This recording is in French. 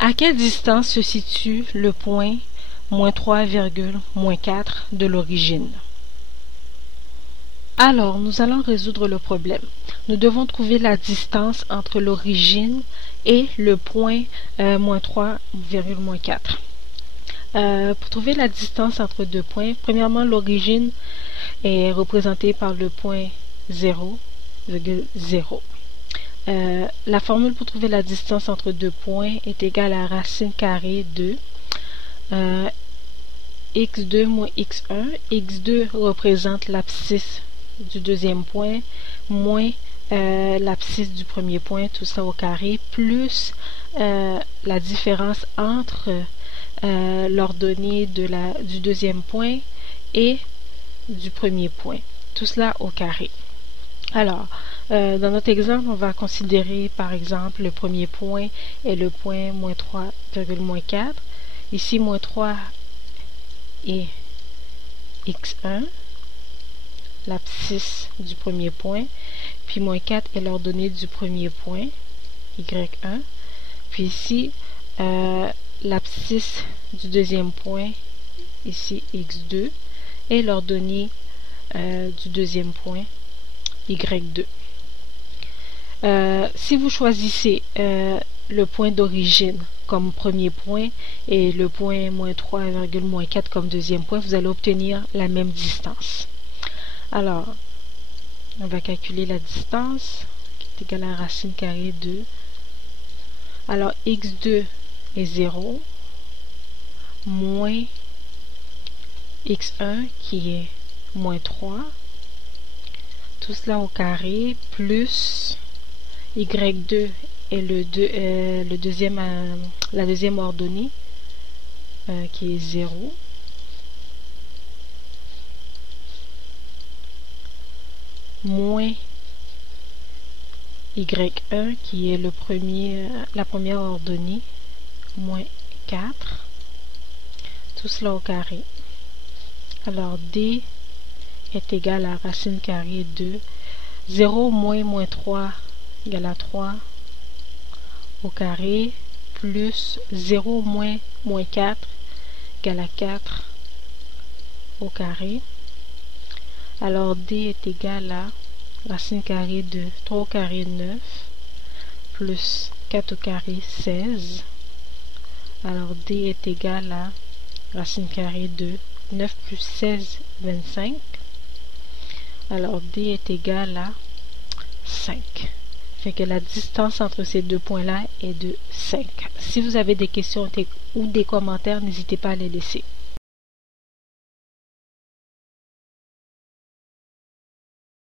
À quelle distance se situe le point -3, -4 de l'origine? Alors, nous allons résoudre le problème. Nous devons trouver la distance entre l'origine et le point -3, -4. Pour trouver la distance entre deux points, premièrement, l'origine est représentée par le point 0,0. La formule pour trouver la distance entre deux points est égale à racine carrée de x2 moins x1. x2 représente l'abscisse du deuxième point moins l'abscisse du premier point, tout ça au carré, plus la différence entre l'ordonnée du deuxième point et du premier point, tout cela au carré. Alors, dans notre exemple, on va considérer par exemple le premier point est le point -3, -4. Ici, -3 est x1, l'abscisse du premier point, puis -4 est l'ordonnée du premier point, y1, puis ici, l'abscisse du deuxième point, ici x2, et l'ordonnée du deuxième point, y2. Si vous choisissez le point d'origine comme premier point et le point -3, -4 comme deuxième point, vous allez obtenir la même distance. Alors, on va calculer la distance qui est égale à racine carrée de... Alors, x2 est 0 moins x1 qui est -3, tout cela au carré, plus y2 est la deuxième ordonnée qui est 0 moins y1 qui est la première ordonnée, moins 4, tout cela au carré. Alors d est égal à racine carrée de 0 moins -3 égale à 3 au carré, plus 0 moins -4 égale à 4 au carré. Alors d est égal à racine carrée de 3 au carré 9 plus 4 au carré 16. Alors d est égal à racine carrée de 9 plus 16, 25. Alors d est égal à 5. Fait que la distance entre ces deux points-là est de 5. Si vous avez des questions ou des commentaires, n'hésitez pas à les laisser.